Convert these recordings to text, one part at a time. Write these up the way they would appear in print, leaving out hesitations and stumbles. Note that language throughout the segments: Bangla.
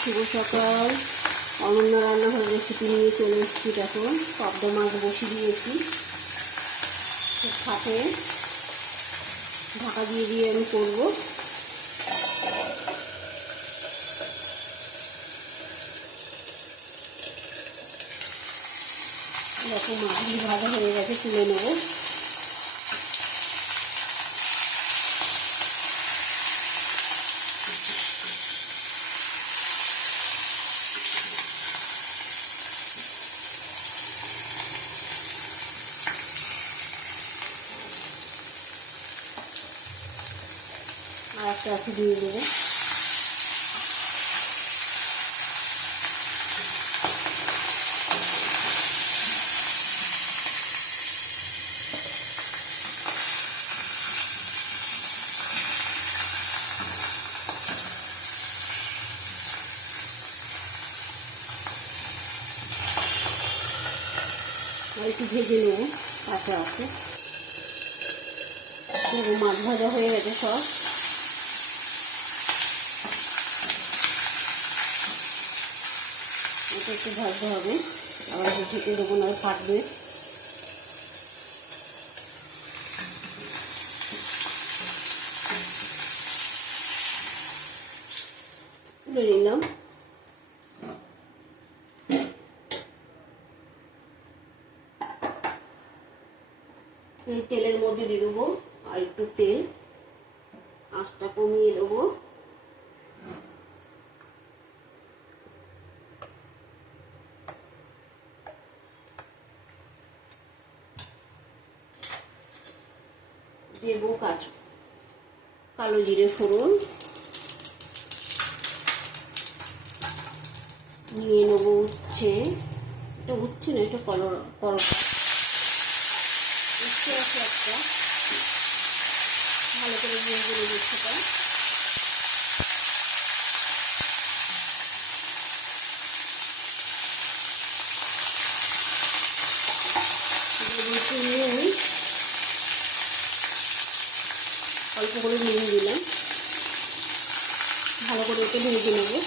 শুভ সকাল। অনন্য রান্নাঘর রেসিপি নিয়ে চলে এসেছি। দেখো পাবদা মাছ বসিয়ে দিয়েছি, সাথে ঢাকা দিয়ে দিয়ে আমি করবো। দেখো মাছগুলি ভাজা হয়ে গেছে, তুলে নেবো। আর একটা আছে দিয়ে দেবো। আর একটু ভেজে নেবো, কাঁচা আছে। দেখো মাছ ভাজা হয়ে গেছে সব। এটা একটু ভাজতে হবে, আবার একটু ঢেকে দেবো, না ফাটবে। তুলে নিলাম। এই তেলের মধ্যে দিয়ে দেবো আর একটু তেল, আঁচটা কমিয়ে দেবো। দেবো কালো জিরে ফোড়ন, নিয়ে নেবো উচ্ছে। এটা উচ্ছে না, এটা করকা উচ্ছে আছে একটা, ভালো করে ভেজে নেবো উচ্ছেটা। নুন, অল্প করে নুন দিলাম, ভালো করে ওকে ভেজে নেবো।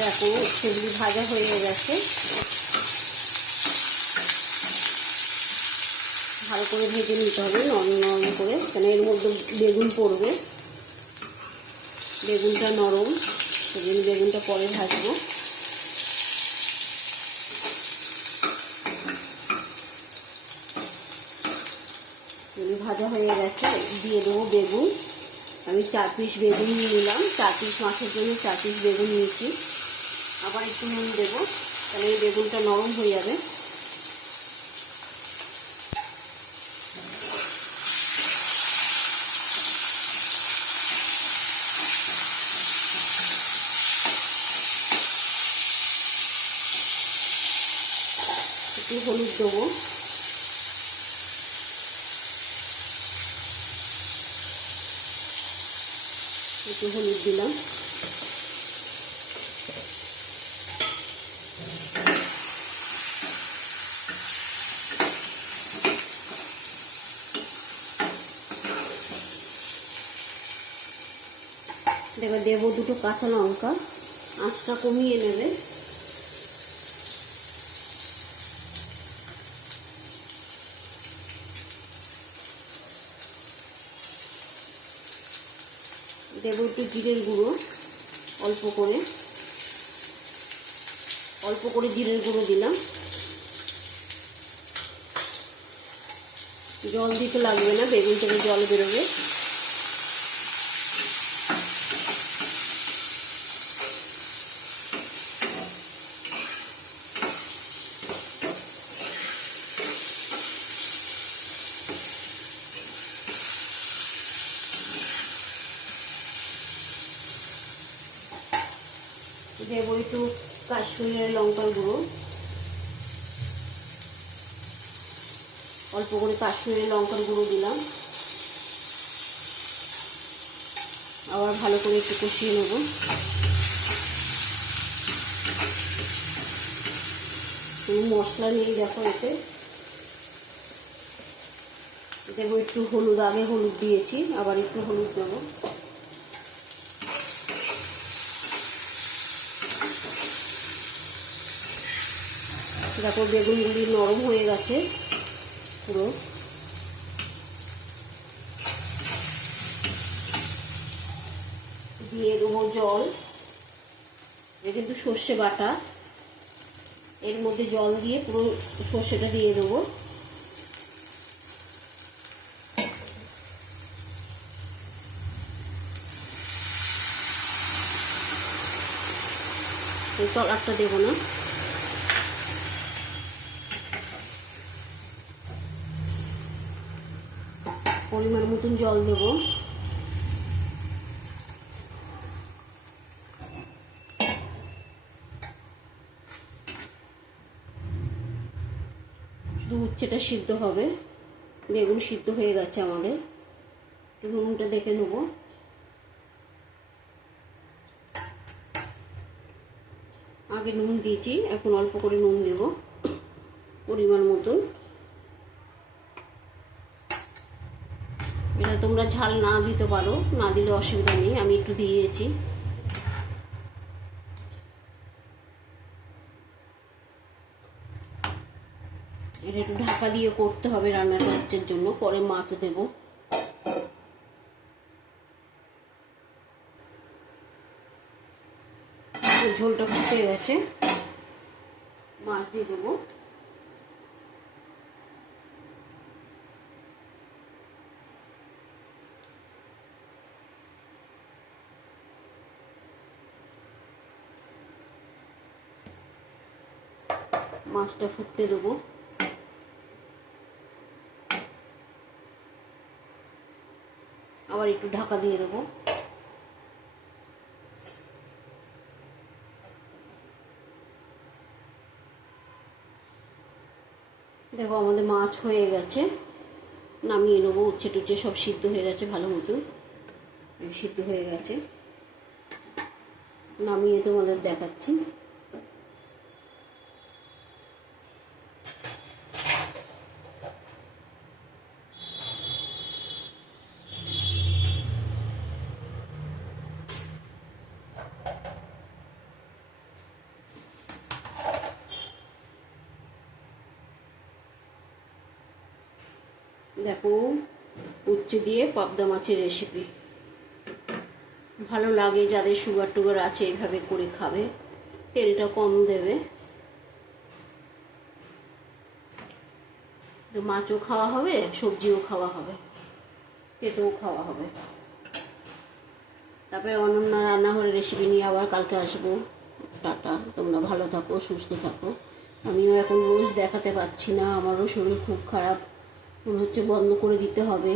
দেখো সেগুলি ভাজা হয়ে গেছে, ভালো করে ভেজে নিতে হবে নরম নরম করে, কেন এর মধ্যে বেগুন পড়বে। বেগুনটা নরম, সেজন্য বেগুনটা পরে ভাজবো। ভাজা হয়ে গেছে, দিয়ে দেবো বেগুন। আমি 4 পিস বেগুন নিয়ে নিলাম, 4 পিস মাছের জন্য 4 পিস বেগুন নিয়েছি। আবার একটু নুন দেবো, তাহলে এই বেগুনটা নরম হয়ে যাবে। একটু হলুদ দেবো, একটু হলুদ দিলাম। দেখো দেবো 2টো কাঁচা লঙ্কা, আঁচটা কমিয়ে নেবে। দেবো একটু জিরের গুঁড়ো, অল্প করে জিরের গুঁড়ো দিলাম। জল দিতে লাগবে না, বেগুন থেকে জল বেরোবে। দেবো একটু কাশ্মীরের লঙ্কার গুঁড়ো, অল্প করে কাশ্মীরি লঙ্কার গুঁড়ো দিলাম। আবার ভালো করে একটু কষিয়ে নেব। কোনো মশলা নেই দেখো এতে। দেবো একটু হলুদ, আগে হলুদ দিয়েছি, আবার একটু হলুদ দেবো। দেখো বেগুনগুলি নরম হয়ে গেছে পুরো। দিয়ে দেবো জল। এটা কিন্তু সর্ষে বাটা, এর মধ্যে জল দিয়ে পুরো সর্ষেটা দিয়ে দেবো। এই তলারটা দেবো না। পরিমাণ মতন জল দেবো। শুধু উচ্ছেটা সিদ্ধ হবে, বেগুন সিদ্ধ হয়ে গেছে আমাদের। একটু নুনটা দেখে নেব। আগে নুন দিয়েছি, এখন অল্প করে নুন দেব পরিমাণ মতন। এটা তোমরা ঝাল না দিতে পারো, না দিলে অসুবিধা নেই, আমি একটু দিয়েছি। এটা একটু ঢাকা দিয়ে করতে হবে রান্নাটা হচ্ছে জন্য, পরে মাছ দেব। ঝোলটা ফুটে গেছে, মাছ দিয়ে দেবো। মাছটা ফুটতে দেবো। আবার একটু ঢাকা দিয়ে দেবো। দেখো আমাদের মাছ হয়ে গেছে, নামিয়ে নেবো। উচ্ছে টুচ্ছে সব সিদ্ধ হয়ে গেছে ভালো মতো, সিদ্ধ হয়ে গেছে। নামিয়ে তোমাদের দেখাচ্ছি। দেখো উচ্ছে দিয়ে পাবদা মাছের রেসিপি। ভালো লাগে, যাদের সুগার টুগার আছে এইভাবে করে খাবে, তেলটা কম দেবে। মাছও খাওয়া হবে, সবজিও খাওয়া হবে, তেতেও খাওয়া হবে। তারপরে অনন্য রান্নাঘরের রেসিপি নিয়ে আবার কালকে আসবো। টাটা, তোমরা ভালো থাকো, সুস্থ থাকো। আমিও এখন রোজ দেখাতে পাচ্ছি না, আমারও শরীর খুব খারাপ, মনে হচ্ছে বন্ধ করে দিতে হবে।